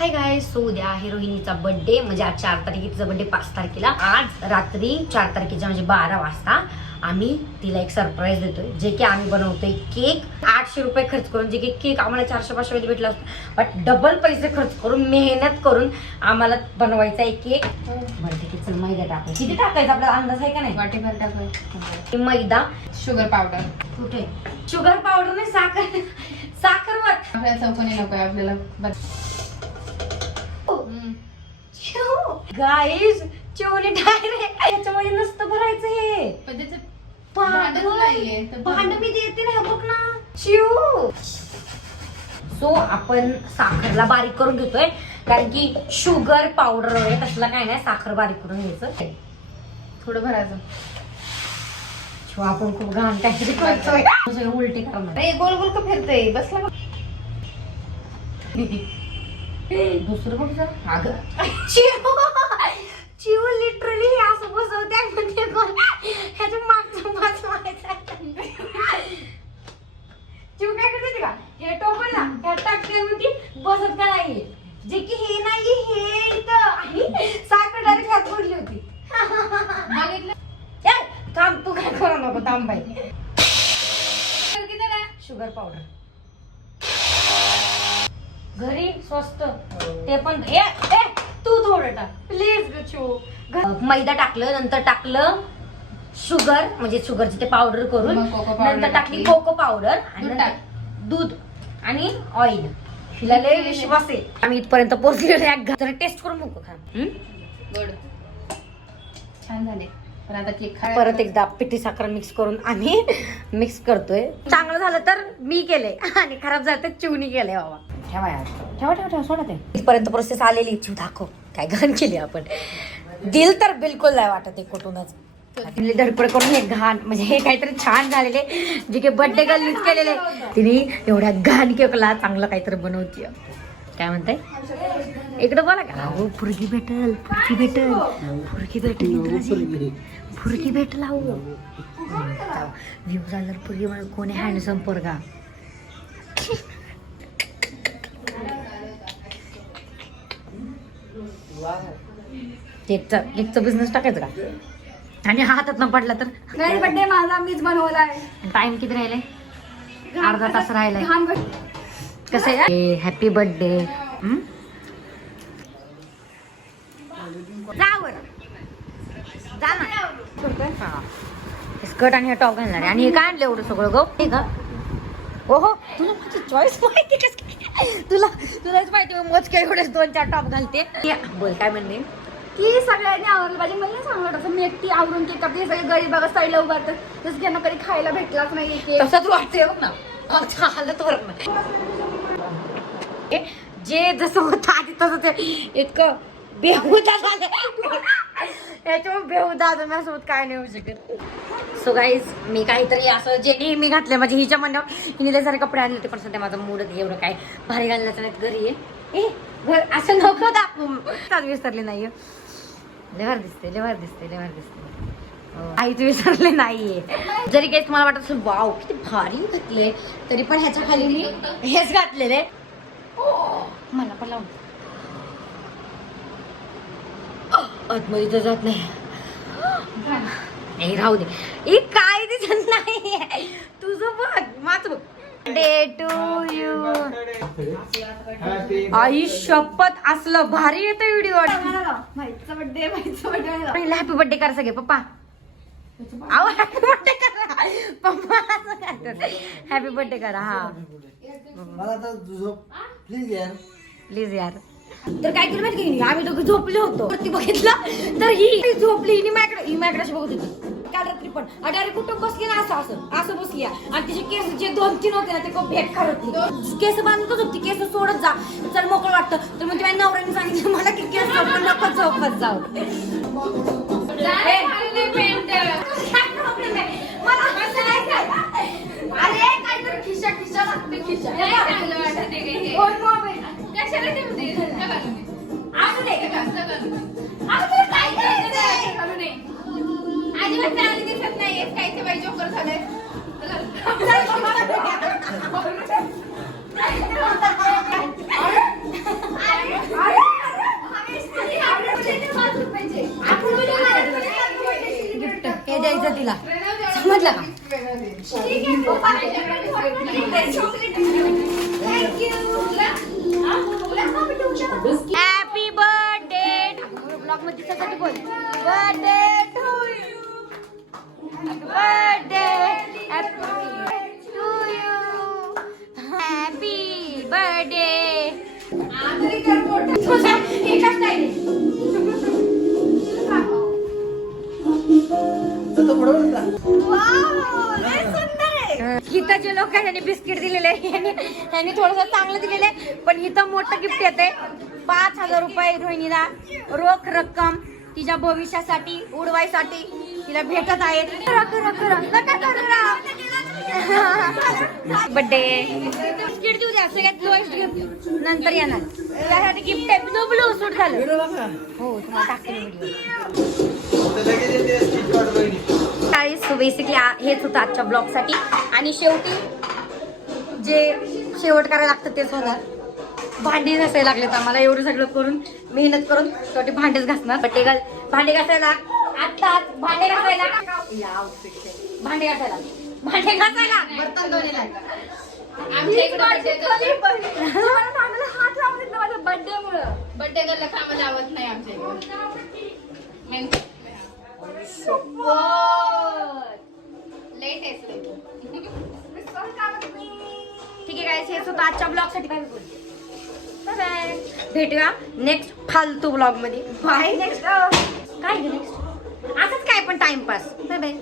Hi guys, so उद्या आहे रोहिणीचा birthday. म्हणजे आज 4 तारखेचा बर्थडे, 5 तारखेला. आज रात्री 4 तारखेच्या म्हणजे 12 वाजता आम्ही तिला एक सरप्राईज देतोय, जे की आम्ही बनवतोय केक. 800 रुपये खर्च करून, जे की केक आम्हाला 400-500 मध्ये भेटला असतो, बट डबल पैसे खर्च करून, मेहनत करून आम्हाला बनवायचा आहे केक. बरं ठीक आहे, चल मैदा टाकू. किती टाकायचं आपला अंदाज आहे का नाही? वाटीभर टाकायचं. मैदा, शुगर पावडर. कुठे शुगर पावडर नाही, साखर. साखर वर आपल्याला चौकोनी नको आहे आपल्याला. गाईज चिवणी डायरेक्ट याच्यामध्ये नसतं भरायचं हे. पण त्याचं भांड मी देते ना, बघ ना चिव. सो आपण साखरला बारीक करून घेतोय, कारण की शुगर पावडर वगैरे तसला काय नाही, साखर बारीक करून घ्यायचं. थोडं भरायचं. आपण खूप घाण काहीतरी करतोय, उलटी करणार. गोल गोल का फिरतोय, बसला दुसरं बघ जरा. अगं चिव लिटरली असं बसवते म्हणजे ह्याच्या मागचं मास व्हायचा. चिव काय करते का, हे टोपण ना ह्या टाकते मध्ये बसत का नाही, जे की हे नाही, हे इथं आणि साखर डायरेक्ट हात पडली होती. बघितलं. थांब, तू काय करू नको, थांब बाई. शुगर पावडर घरी स्वस्त, ते पण तू थोडं टाक प्लीज. मैदा टाकलं, नंतर टाकलं शुगर, म्हणजे शुगरची ते पावडर करून, नंतर टाकली कोको पावडर आणि दूध आणि ऑइल. हिला लय विश्वास आहे. आम्ही इथपर्यंत पोहोचलेलो. जरा टेस्ट करून बघू का. गोड छान झाले. पण आता केक परत एकदा पिठी साखर मिक्स करून आम्ही मिक्स करतोय. चांगलं झालं तर मी केलंय आणि खराब झालं तर चिवणी केलंय. बाबा ठेवा यार, ठेवा ठेवा ठेवा, सोडा ते. इथपर्यंत प्रोसेस आलेली. चिव दाखव काय घाण केली आपण. दिल तर बिलकुल नाही वाटत आहे कुठूनच. धडपड करून हे घाण, म्हणजे हे काहीतरी छान झालेले, जे की बर्थडे गर्ल केलेले. तिने एवढ्या घाण केकला चांगलं काहीतरी बनवते. काय म्हणताय इकडं बोला का. हो, फुरकी भेटल, फुरकी भेटल, फुरकी भेटल, फुरकी भेटल. व्ह्यू झालं फुरकी म्हणून. कोणी हँडसम पोरगा. केकचा बिझनेस टाकायचा का, आणि हातात न पडला तर. बर्थडे माझा मीच बनवलाय. टाइम किती राहिलाय? अर्धा तास राहिलाय. कसं आहे, हॅपी बर्थडे. स्कर्ट आणि टॉप घालणार आहे. आणि हे काय आणलं एवढं सगळं गो? हे का, ओहो, तुला माझी चॉईस माहिती कसं, तुलाच माहिती मोजके एवढे 2-4 टॉप घालते. बोल काय म्हणले की सगळ्यांनी आवडलं पाहिजे. मला नाही सांगत असं मी एकटी आवरून केक कापते. सगळे गरीब बघा साईडला उभारतात, जसं की यांना कधी खायला भेटलाच नाही केक. तसंच वाटतंय बघ ना, हालत वर जे जसं होतं आधी तसं ते इतकं बेहुदा झालं. याच्यामुळे बेहुदा अजून माझ्यासोबत काय नाही होऊ शकत. सो गाईज, मी काहीतरी असं जे नेहमी घातलं, म्हणजे हिच्या म्हणण्यावर हिने लय सारे कपडे आणले होते, पण सध्या माझा मूडच एवढं काय भारी घालण्याचं नाही. घरी आहे घर असं नको दाखवू. विसरले नाहीये, लेवर दिसते, लेवर दिसते, लेवर दिसते. काहीच विसरले नाहीये. जरी काही तुम्हाला वाटत असेल वाव किती भारी घातले, तरी पण ह्याच्या खाली मी हेच घातलेले. मला पण लावून आतमध्ये तर जात नाही, राहू दे. काय दिसत नाही तुझं, बघ माझं बघ. Day to you. आई शपथ, असलं भारी येतं व्हिडिओ. माहितीचा बर्थडे, माहितीचा बर्थडे. हॅपी बर्थडे करा सगळे. पप्पा अहो हॅपी बर्थडे करा. पप्पा असं करतात, हॅपी बर्थडे करा. हा प्लीज यार. तर काय केलं माहिती की, आम्ही दोघं झोपलो होतो. वरती बघितलं तर ही झोपली. ही माझ्याकडे अशी बघत होती काल रात्री. पण डायरेक्ट कुठं बसली ना, असं बसली. आणि तिचे केस जे 2-3 होते ना, ते खूप बेकार होती. केस बांधतच होती. केस सोडत जा, जर मोकळं वाटतं तर. मग माझ्या नवऱ्याने सांगितलं मला की केस सोडून नको झोपत जाऊ. अरे काहीतरी खिशा लागते, खिशा. कशाला ठेवते? असू दे. अजिबात चांगली दिसत नाहीये. काहीच्या बाई जोकर झालंय. तिला समजलं का? हॅपी बर्थडे ब्लॉग मध्ये त्यासाठी बोल birthday to you birthday to you happy birthday हिताचे लोक आहे त्यांनी बिस्किट दिलेले यांनी थोडस चांगलं दिलेलं आहे पण हिथं मोठं गिफ्ट येते 5,000 रुपये रोहिणीला रोख रक्कम तिच्या भविष्यासाठी उडवायसाठी तिला भेटत आहेत. बर्थडे बिस्किट देऊ द्या सगळ्यात लोएस्ट गिफ्ट नंतर येणार त्यासाठी गिफ्ट आहे ब्लू सूट झालं हो तुम्हाला टाकते सो बेसिकली हेच होतं आजच्या ब्लॉगसाठी आणि शेवटी जे शेवट करायला लागतं तेच होणार. भांडी घासायला लागलेत आम्हाला एवढं सगळं करून मेहनत करून शेवटी भांडेच घासणार. भांडे घासायला आता भांडे घासायला बर्तन धुवायला आमच्या इकडे हात लावून देत माझ्या बर्थडे गर्लला कामं लावत नाही आमच्या इकडे. ठीक आहे गाइस हेच होतं आजच्या ब्लॉग साठी. बाय बाय भेटूया नेक्स्ट फालतू ब्लॉग मध्ये. बाय नेक्स्ट काय नेक्स्ट असंच काय पण टाइमपास. Bye bye.